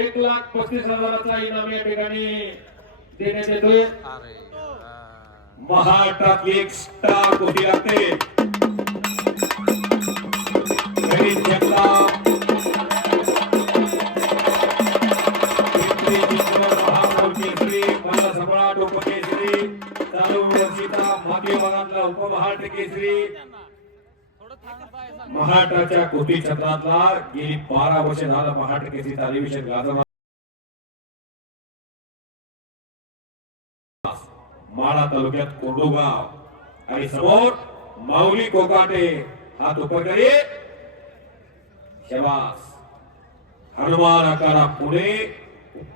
एक लाख पस्तीस हजाराचा इनाम या ठिकाणी देण्यात येतोय. महाराष्ट्रातली एक स्टार लागते. जगताप महाराष्ट्र केसरी. महाराष्ट्राच्या कुस्ती क्षेत्रातला गेली बारा वर्ष झालं महाराष्ट्र केसरी अधिवेशन गाजवणार माळा तालुक्यात कोंडोगाव. आणि समोर माऊली कोकाटे. हा उपकरी शबास. हनुमान आकारा पुणे.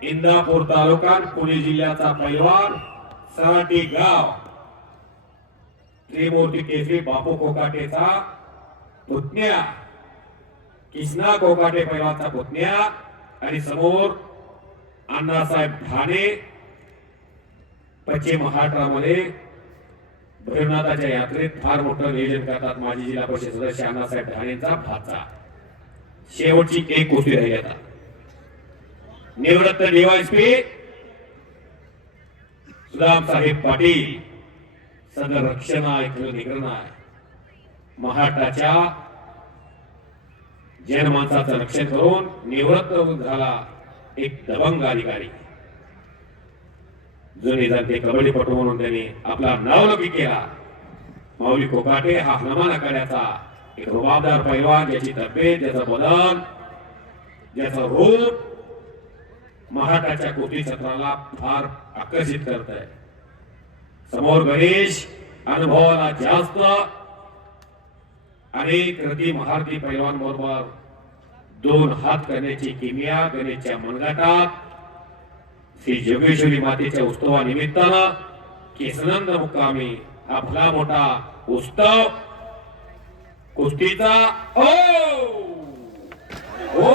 इंदापूर तालुका पुणे जिल्ह्याचा पैलवान. सराटी गाव. त्रिमूर्ती केसरी बापू कोकाटेचा पुतण्या. किसना कोकाटे पैलवानचा पुतण्या. आणि समोर अण्णासाहेब ठाणे. पश्चिम महाराष्ट्रामध्ये भैरवनाथाच्या यात्रेत फार मोठं नियोजन करतात माजी जिल्हा परिषद सदस्य अण्णासाहेब ढाणेंचा भाचा. शेवटची एक गोष्टी राहिली आता. निवृत्त डीवायसपी सुदाम साहेब पाटील. सदर रक्षण ऐकलं आहे महाराष्ट्राच्या जनमानसाचं रक्षण करून निवृत्त झाला एक दबंग अधिकारी. जुनी जाते कबड्डीपटू म्हणून त्यांनी आपला नावलौकिक केला. माऊली कोकाटे हा हनुमान आखाड्याचा एक रुबाबदार पैलवान ज्याची तब्येत त्याचं बदन ज्याचं रूप महाराष्ट्राच्या कुस्ती क्षेत्राला फार आकर्षित करत आहे समोर गणेश अनुभवाला जास्त आणि कृती महारती पैलवान बरोबर दोन हात करण्याची किमिया गणेशच्या मनगटात श्री जोगेश्वरी मातेच्या उत्सवानिमित्तानं केसनंद मुक्कामी हा भला मोठा उत्सव कुस्तीचा. ओ! ओ!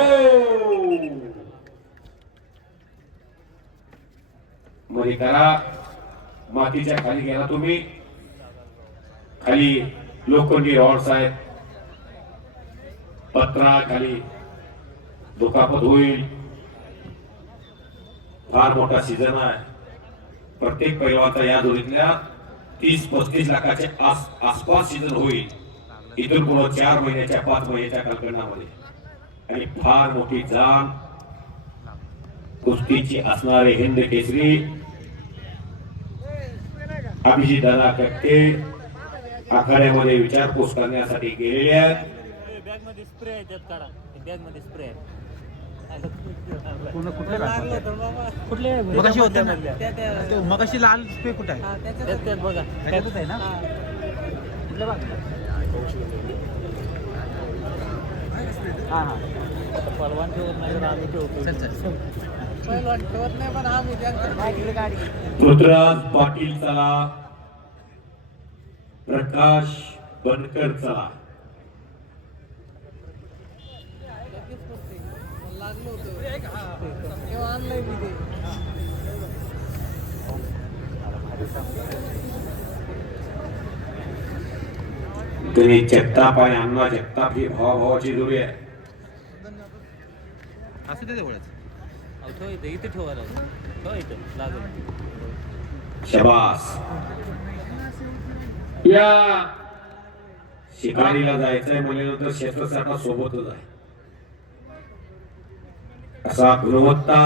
मध्ये करा. मातीच्या खाली गेला तुम्ही. खाली लोखंडी रॉड्स आहेत. पत्रा खाली दुखापत होईल. फार मोठा सीझन आहे. प्रत्येक पैलवाचा या जोडीतल्या तीस पस्तीस लाखाच्या आस आसपास सीझन होईल. इथून पुढे चार महिन्याच्या पाच महिन्याच्या कालखंडामध्ये आणि फार मोठी जाण कुस्तीची असणारे हिंद केसरी अभिजित दादा कट्टे आखाड्यामध्ये विचारपूस करण्यासाठी गेलेले आहेत. बॅगमध्ये स्प्रे आहे त्यात काढा. बॅगमध्ये स्प्रे आहे. पूर्ण कुठल्या लागलं बॅगमध्ये? तर बाबा. कुठले मगाशी लाल स्प्रे कुठे आहे? ना? हा. पृथ्वीराज पाटील चला. प्रकाश बनकर चला. लागलं होतं. तेव्हा आणलंय मी ते. गणेश जगताप आणि अण्णा जगताप ही भावाभावाची जोडी आहे असं ते अहो, ठेवा इथं इथे ठेवा राव ठेवा इथं लागल. शबास. या शिकारीला जायचंय म्हणल्यानंतर शस्त्रसाठा सोबतच आहे. असा गुणवत्ता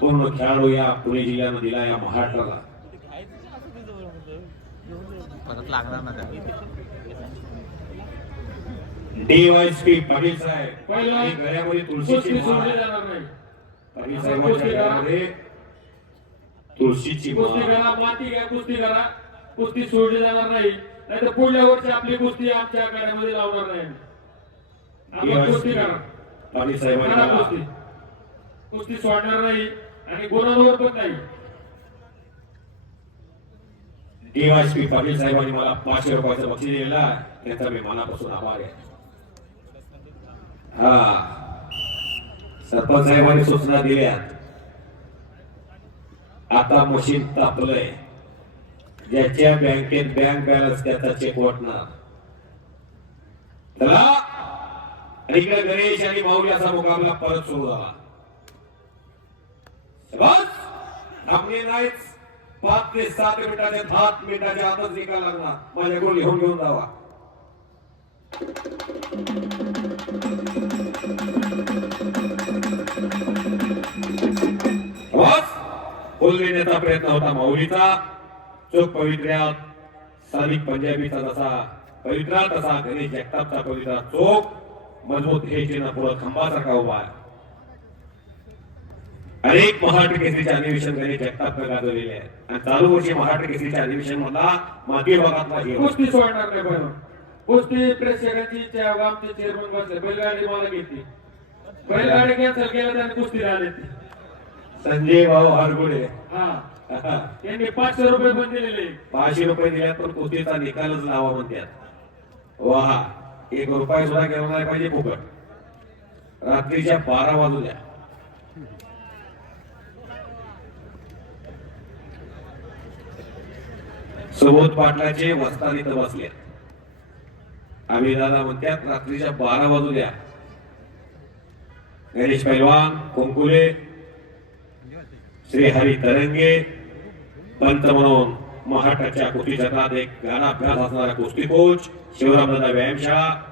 पूर्ण खेळाडू या पुणे जिल्ह्यानं दिला या महाराष्ट्राला. परत लागणार ना पाटील साहेब ही गळ्यामध्ये तुळशीची माळ. आहे. साहेबांच्या तुळशीची कुस्ती करा माती घ्या कुस्ती करा. कुस्ती सोडली जाणार नाही. नाही तर पुढल्या वर्षी आपली कुस्ती आमच्या गाड्यामध्ये लावणार नाही आपण कुस्ती करा. पाटील कुस्ती. कुस्ती सोडणार नाही आणि गुणांवर पण नाही. डीवायसपी पाटील साहेबांनी मला पाचशे रुपयाचं बक्षीस दिलेलं त्याचा मी मनापासून आभार आहे. हा. सरपंच साहेबांनी सूचना दिल्या. आता मशीन तापलंय. ज्याच्या बँकेत बँक बॅलन्स त्याचा चेक वाटणार. चला. आणि इकडे गणेश आणि माऊली असा मुकाबला परत सुरू झाला. बस. नाहीच. पाच ते सात मिनिटाच्या सात मिनिटाच्या आतच निकाल लागणार. माझ्याकडून लिहून घेऊन जावा. फुल देण्याचा प्रयत्न होता माऊलीचा. चोख पवित्र्यात साधिक पंजाबीचा जसा पवित्रा तसा गणेश जगतापचा पवित्रा चोख मजबूत हे चिन्ह पुढं खंबासारखा उभा आहे. अनेक महाराष्ट्र केसरीचे अधिवेशन गणेश जगताप गाजवलेले आहेत आणि चालू वर्षी महाराष्ट्र केसरीच्या अधिवेशन मधला माती भागातला कुस्ती सोडणार नाही बरोबर कुस्ती प्रेस इच्छा आमचे चेअरमन बसले बैलगाडी मला घेतली बैलगाडी कॅन्सल केलं त्याने कुस्ती आले संजय भाऊ हरगुडे. हा. त्यांनी पाचशे रुपये पण दिलेले. पाचशे रुपये दिल्यात पण कुस्तीचा निकालच लावा म्हणतात. वा एक रुपया सुद्धा गेला नाही पाहिजे फुकट. रात्रीच्या बारा वाजू द्या. सुबोध पाटलाचे वस्ताद इथं बसले. आम्ही दादा म्हणतात रात्रीच्या बारा वाजू द्या. गणेश पैलवान कुंकुले श्री हरी तरंगे पंत म्हणून महाराष्ट्राच्या कुस्ती जगतात एक गाणा अभ्यास असणारा कुस्ती कोच शिवरामदादा व्यायामशाळा.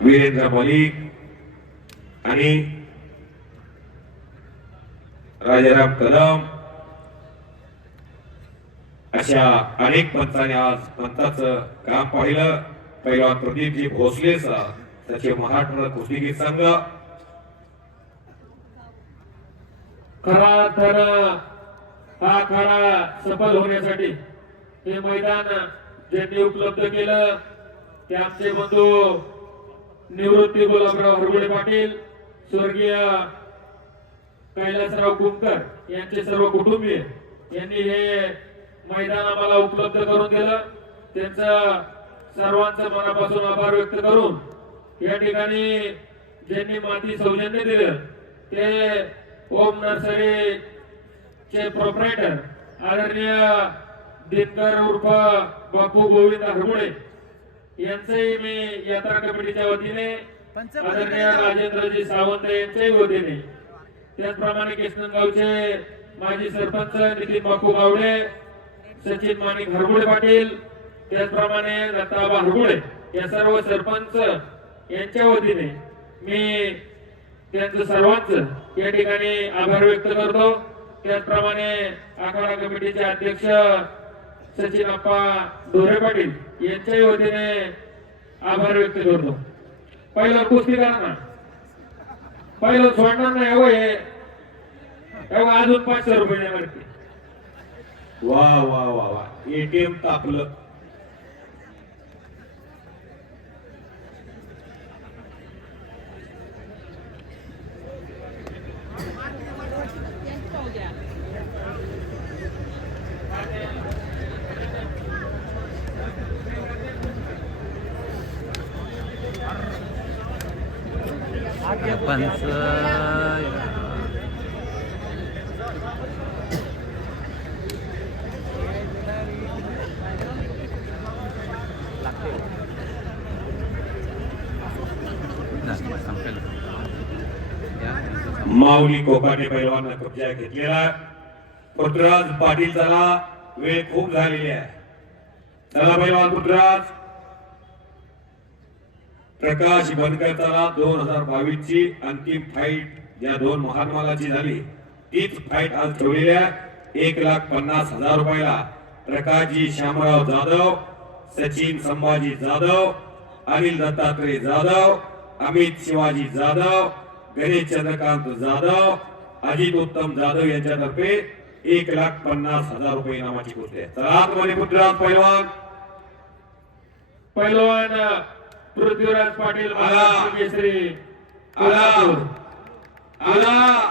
वीरेंद्र मलिक आणि राजाराम कदम. अशा अनेक पंचांनी आज पंचाचं काम पाहिलं. पहिला प्रदीपजी भोसले सर त्याचे महाराष्ट्र कुस्तीगीर संघ. खरा तर हा खरा सफल होण्यासाठी हे मैदान ज्यांनी उपलब्ध केलं ते आमचे बंधू निवृत्ती गुलाबराव हरगुडे पाटील स्वर्गीय कैलासराव कुमकर यांचे सर्व कुटुंबीय यांनी हे मैदान आम्हाला उपलब्ध करून दिलं. त्यांचं सर्वांचं मनापासून आभार व्यक्त करून या ठिकाणी ज्यांनी माती सौजन्य दिलं ते ओम नर्सरी चे प्रोपरायटर आदरणीय दिनकर उर्फ बापू गोविंद हरमुळे यांचंही मी यात्रा कमिटीच्या वतीने आदरणीय राजेंद्रजी सावंत यांच्याही वतीने त्याचप्रमाणे किसनगावचे माजी सरपंच नितीन बापू गावडे सचिन माणिक हरगुडे पाटील त्याचप्रमाणे दत्ताबा हरगुळे या सर्व सरपंच यांच्या वतीने मी त्यांचं सर्वांच या ठिकाणी आभार व्यक्त करतो. त्याचप्रमाणे आखाडा कमिटीचे अध्यक्ष सचिन अप्पा ढोरे पाटील यांच्याही वतीने आभार व्यक्त करतो. पहिलं कुस्ती करा ना पहिलं सोडणार नाही हो. हे अजून पाचशे रुपये वा वा वा वा. एटीएम तापलं. पंच माऊली कोकाटे पैलवानं कब्जा घेतलेला पृथ्वीराज पाटील चला वेळ खूप झालेली आहे. चला पैलवान पृथ्वीराज. प्रकाश बनकर दोन हजार बावीस ची अंतिम फाईट ज्या दोन महात्मालाची झाली. तीच फाईट आज ठेवलेल्या एक लाख पन्नास हजार रुपयाला. प्रकाशजी श्यामराव जाधव सचिन संभाजी जाधव अनिल दत्तात्रय जाधव अमित शिवाजी जाधव गणेश चंद्रकांत जाधव अजित उत्तम जाधव यांच्यातर्फे एक लाख पन्नास हजार रुपये इनामाची गोष्ट आहे. तर आतमध्ये पृथ्वीराज पैलवान. पैलवान पृथ्वीराज पाटील. महाराष्ट्र केसरी आला. कोल्हापूर. आला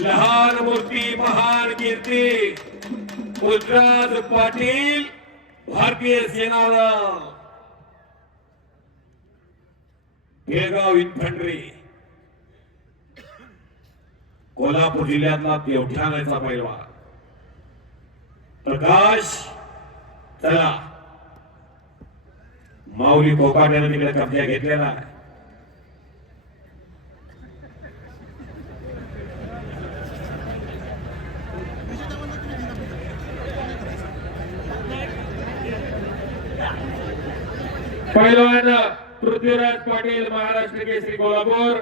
लहान मूर्ती महान कीर्ती पृथ्वीराज पाटील भारतीय सेना दल बेळगाव इन्फंट्री कोल्हापूर जिल्ह्यातला देवठाण्याचा पैलवान प्रकाश चला माऊली कोकाट्याने तिकडे कब्जा घेतलेला. पैलवान पृथ्वीराज पाटील महाराष्ट्र केसरी कोल्हापूर.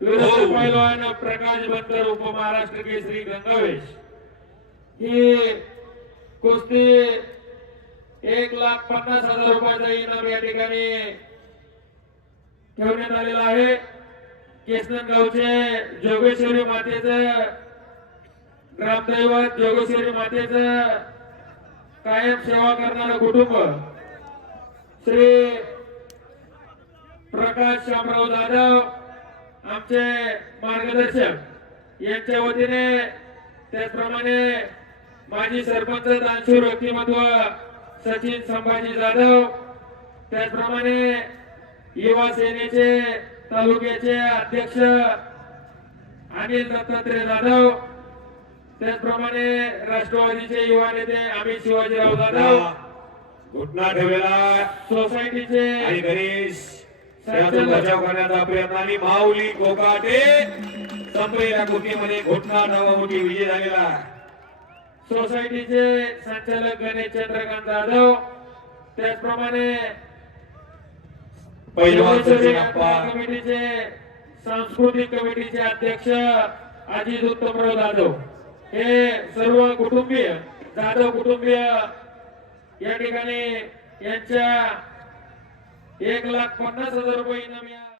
हो. पैलवान प्रकाश बंदर उप महाराष्ट्र केसरी गंगावेश. ही कुस्ती एक लाख पन्नास हजार रुपयाचा इनाम या ठिकाणी ठेवण्यात आलेला आहे. केसन गावचे जोगेश्वरी मातेच ग्रामदैवत जोगेश्वरी मातेच कायम सेवा करणारं कुटुंब श्री प्रकाश शामराव जाधव आमचे मार्गदर्शक यांच्या वतीने त्याचप्रमाणे माजी सरपंच दानशूर व्यक्तिमत्व सचिन संभाजी जाधव त्याचप्रमाणे युवा सेनेचे तालुक्याचे अध्यक्ष अनिल दत्तात्रय जाधव त्याचप्रमाणे राष्ट्रवादीचे युवा नेते अमित शिवाजीराव जाधव घुटना ठेवलेला. सोसायटीचे आणि गणेश बचाव करण्याचा प्रयत्न आणि माऊली कोकाटे संपलेल्या कुस्तीमध्ये घुटना नावामध्ये विजय झालेला सोसायटीचे संचालक गणेश चंद्रकांत जाधव त्याचप्रमाणे कमिटीचे सांस्कृतिक कमिटीचे अध्यक्ष अजित उत्तमराव जाधव. हे सर्व कुटुंबीय जाधव कुटुंबीय या ठिकाणी यांच्या एक लाख पन्नास हजार रुपये इनाम या